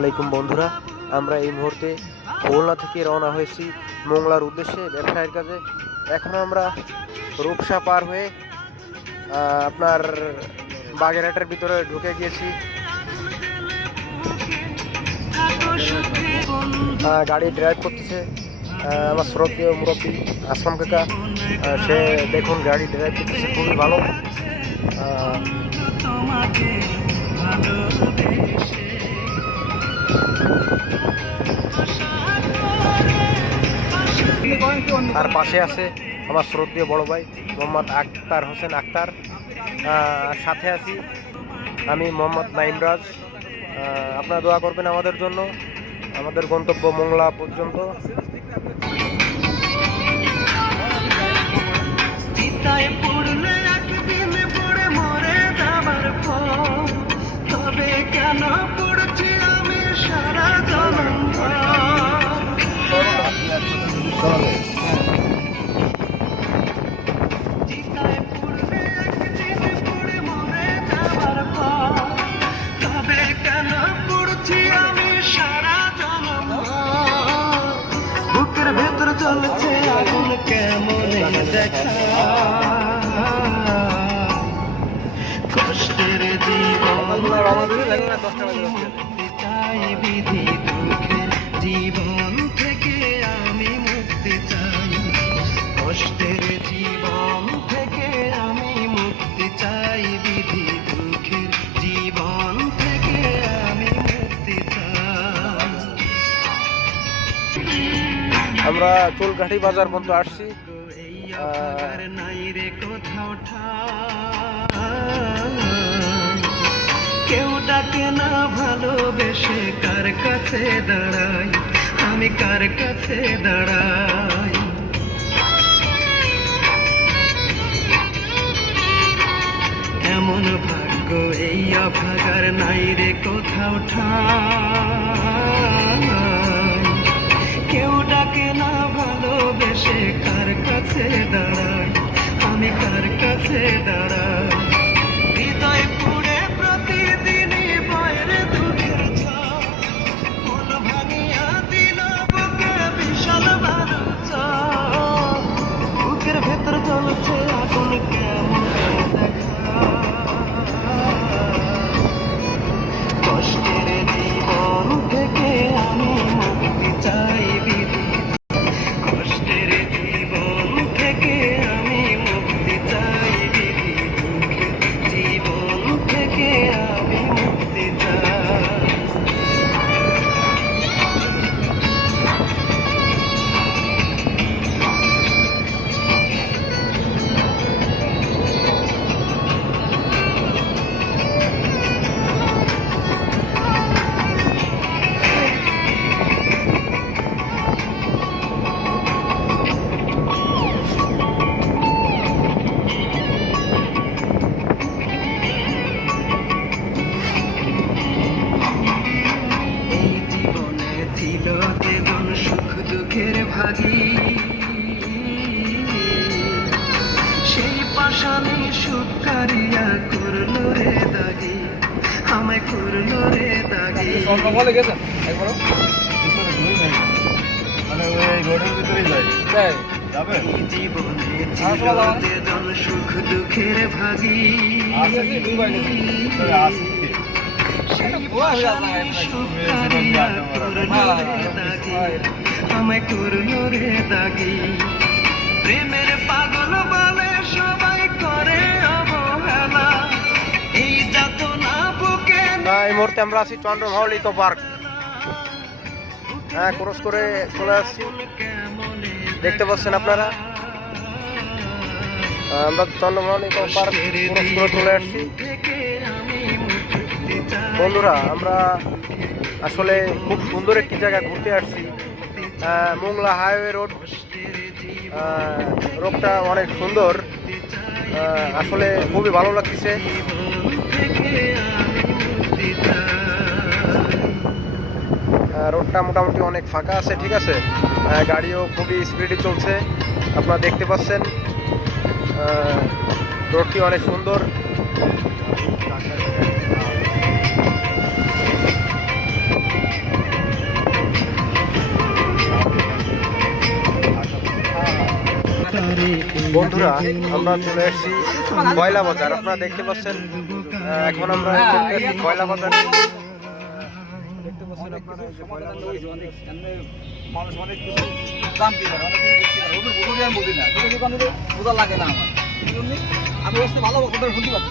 আলাইকুম বন্ধুরা, আমরা এই মুহূর্তে খুলনা থেকে রওনা হয়েছি মোংলার উদ্দেশ্যে ব্যবসায়ের কাজে। এখন আমরা রূপসা পার হয়ে আপনার বাগেরহাটের ভিতরে ঢুকে গিয়েছি। গাড়ি ড্রাইভ করতেছে আমার শ্রদ্ধেয় মুরব্বী আসলাম কাকা। সে দেখুন গাড়ি ড্রাইভ করতেছে, খুবই ভালো। আর পাশে আছে আমার শ্রদ্ধেয় বড় ভাই মোহাম্মদ আখতার হোসেন আখতার। সাথে আছি আমি মোহাম্মদ নাইমরাজ। আপনারা দোয়া করবেন আমাদের জন্য। আমাদের গন্তব্য মোংলা পর্যন্ত। কেন পড়ছি আমি সারা জনম তবে কেন পড়ছি আমি সারা জনম বুকের ভেতর চলছে আগুন কেমন দেখা কষ্টের জীবন চাই বিধি দুঃখের জীবন থেকে আমি মুক্তি চাই কষ্টের জীবন থেকে আমি মুক্তি চাই বিধি দুঃখের জীবন থেকে আমি মুক্তি চাই। আমরা চুলকাঠি বাজার পর্যন্ত আসছি। নাই রে কোথাও কেউ ডাকে না ভালোবেসে কার কাছে দাঁড়াই আমি কার কাছে দাঁড়াই এমন ভাগ্য এই অভাগার নাই রে কোথাও কেউ ডাকে না ভালোবেসে কার কাছে দাঁড়াই আমি কার কাছে দাঁড়াই হৃদয় পুড়ে প্রতিদিনই বয়ের দুঃখের ঝড় মন ভাঙিয়া দিল বুকে বিশাল বারুদ বুকের ভেতর চলছে আগুন কেমন দেখা কষ্টের জীবন থেকে আমি মুক্তি চাই বিধি কষ্টের জীবন থেকে আমি মুক্তি চাই বিধি জীবন থেকে আমি মুক্তি চাই। সেই পাশানি সুকারিয়া করলো রে দাগি আমায় করলো রে দাগি জীবনে ছিল যেজন সুখ দুঃখের ভাগী আমায় করলো রে দাগি প্রেমের পাগল বলে সবাই করে অবহেলা এই যাতনা বুকে এই মুহূর্তে আমরা আছি চন্দ্রমহল ইকো পার্ক। ক্রস করে চলে আসছি, দেখতে পাচ্ছেন আপনারা। আমরা চন্দ্রমহল ইকো পার্ক ক্রস করে চলে আসছি। বন্ধুরা, আমরা আসলে খুব সুন্দর একটি জায়গা ঘুরতে আসছি। মোংলা হাইওয়ে রোড, রোডটা অনেক সুন্দর, আসলে খুবই ভালো লাগতেছে। রোডটা মোটামুটি অনেক ফাঁকা আছে, ঠিক আছে। গাড়িও খুবই স্পিডে চলছে, আপনারা দেখতে পাচ্ছেন। রোডটি অনেক সুন্দর। বন্ধুরা আমরা চলে এসেছি কয়লা বাজার। আপনারা দেখতে পাচ্ছেন এখন আমরা দেখতেছি কয়লা বাজার। দেখতে পাচ্ছেন আপনারা এই যে কয়লা বাজার। মানুষ অনেক কিছু জানতে পারে, অনেক কিছু দেখতে পারে। ওদের বুঝি আমি বুঝি না, বোঝা লাগে না আমার। এই জন্যই আমি বলছি ভালো কথা শুনতে পাচ্ছি।